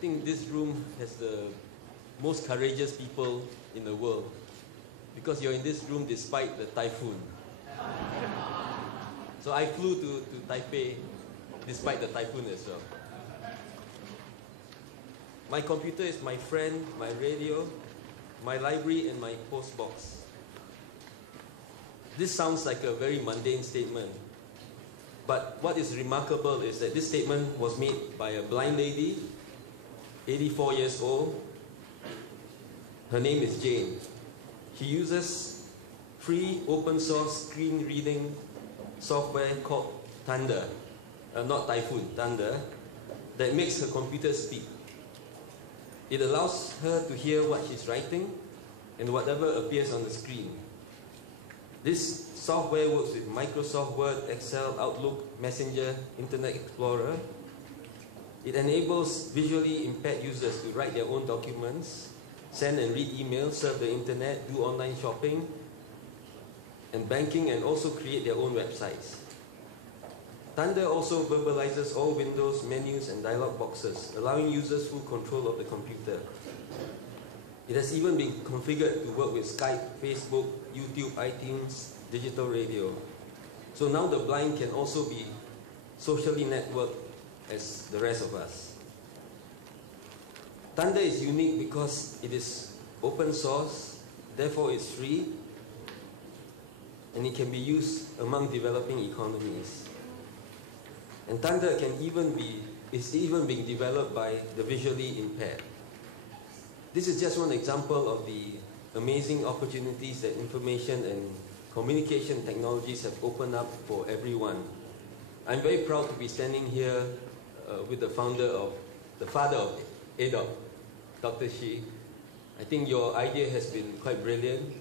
think this room has the most courageous people in the world, because you're in this room despite the typhoon. So I flew to Taipei despite the typhoon as well. My computer is my friend, my radio, my library, and my post box. This sounds like a very mundane statement, but what is remarkable is that this statement was made by a blind lady, 84 years old. Her name is Jane. She uses free open source screen reading software called Thunder, not Typhoon, Thunder, that makes her computer speak. It allows her to hear what she's writing and whatever appears on the screen. This software works with Microsoft Word, Excel, Outlook, Messenger, Internet Explorer. It enables visually impaired users to write their own documents, send and read emails, surf the internet, do online shopping and banking, and also create their own websites. Thunder also verbalizes all windows, menus, and dialog boxes, allowing users full control of the computer. It has even been configured to work with Skype, Facebook, YouTube, iTunes, digital radio. So now the blind can also be socially networked as the rest of us. Thunder is unique because it is open source, therefore it's free, and it can be used among developing economies. And Thunder is even being developed by the visually impaired. This is just one example of the amazing opportunities that information and communication technologies have opened up for everyone. I'm very proud to be standing here with the father of ADOC, Dr. Shi. I think your idea has been quite brilliant.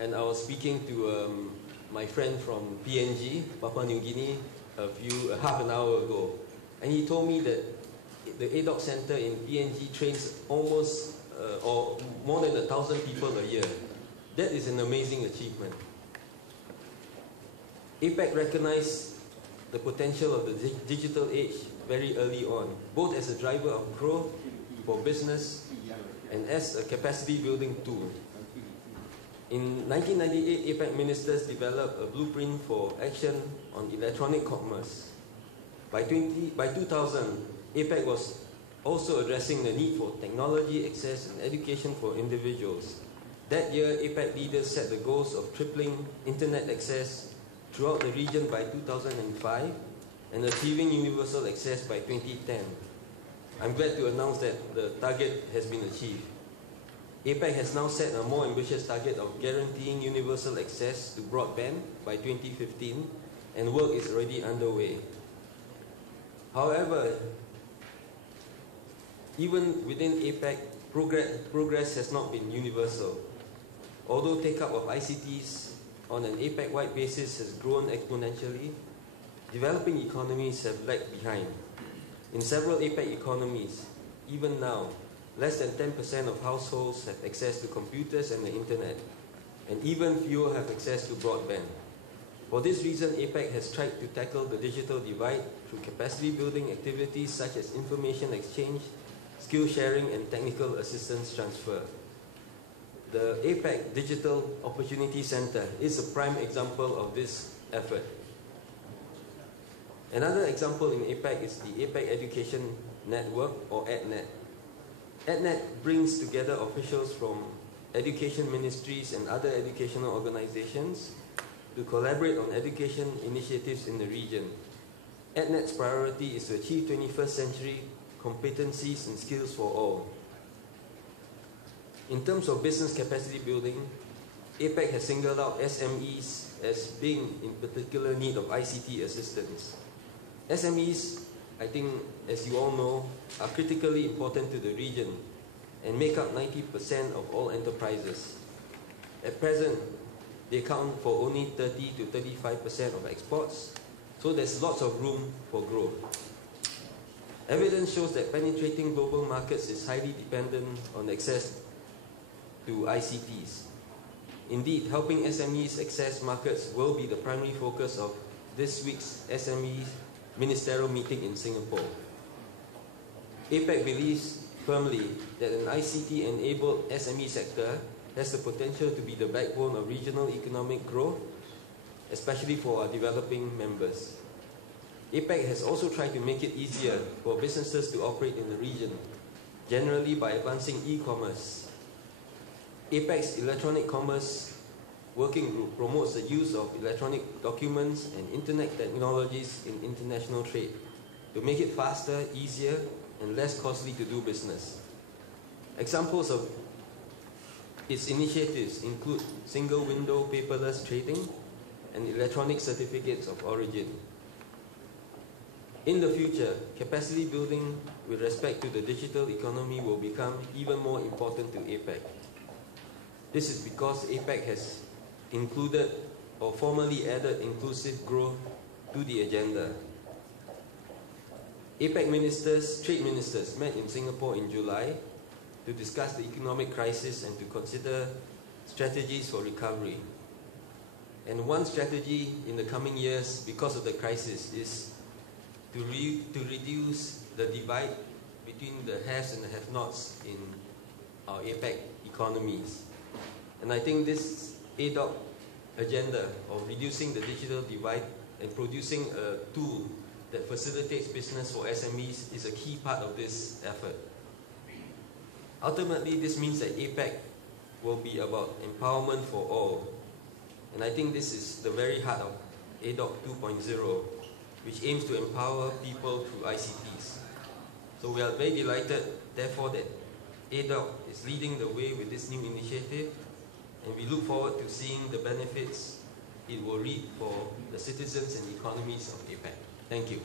And I was speaking to my friend from PNG, Papua New Guinea, half an hour ago. And he told me that the ADOC Center in PNG trains almost or more than 1,000 people a year. That is an amazing achievement. APAC recognized the potential of the digital age very early on, both as a driver of growth for business and as a capacity building tool. In 1998, APAC ministers developed a blueprint for action on electronic commerce. By 2000, APAC was also addressing the need for technology access and education for individuals. That year, APAC leaders set the goals of tripling internet access throughout the region by 2005 and achieving universal access by 2010. I'm glad to announce that the target has been achieved. APAC has now set a more ambitious target of guaranteeing universal access to broadband by 2015, and work is already underway. However, even within APAC, progress has not been universal. Although take-up of ICTs on an APAC-wide basis has grown exponentially, developing economies have lagged behind. In several APAC economies, even now, less than 10% of households have access to computers and the internet, and even fewer have access to broadband. For this reason, APAC has tried to tackle the digital divide through capacity building activities such as information exchange, skill sharing, and technical assistance transfer. The APAC Digital Opportunity Center is a prime example of this effort. Another example in APAC is the APAC Education Network, or EdNet. EdNet brings together officials from education ministries and other educational organizations to collaborate on education initiatives in the region. EdNet's priority is to achieve 21st century competencies and skills for all. In terms of business capacity building, APAC has singled out SMEs as being in particular need of ICT assistance. SMEs, I think, as you all know, are critically important to the region and make up 90% of all enterprises. At present, they account for only 30 to 35% of exports, so there's lots of room for growth. Evidence shows that penetrating global markets is highly dependent on access to ICTs. Indeed, helping SMEs access markets will be the primary focus of this week's SME ministerial meeting in Singapore. APEC believes firmly that an ICT-enabled SME sector has the potential to be the backbone of regional economic growth, especially for our developing members. APEC has also tried to make it easier for businesses to operate in the region, generally by advancing e-commerce. APEC's Electronic Commerce Working Group promotes the use of electronic documents and internet technologies in international trade to make it faster, easier, and less costly to do business. Examples of its initiatives include single-window paperless trading and electronic certificates of origin. In the future, capacity building with respect to the digital economy will become even more important to APEC. This is because APEC has included or formally added inclusive growth to the agenda. APEC ministers, trade ministers, met in Singapore in July to discuss the economic crisis and to consider strategies for recovery. And one strategy in the coming years, because of the crisis, is to reduce the divide between the haves and the have-nots in our APEC economies. And I think this ADOC agenda of reducing the digital divide and producing a tool that facilitates business for SMEs is a key part of this effort. Ultimately, this means that APEC will be about empowerment for all. And I think this is the very heart of ADOC 2.0, which aims to empower people through ICTs. So we are very delighted, therefore, that ADOC is leading the way with this new initiative, and we look forward to seeing the benefits it will reap for the citizens and economies of APEC. Thank you.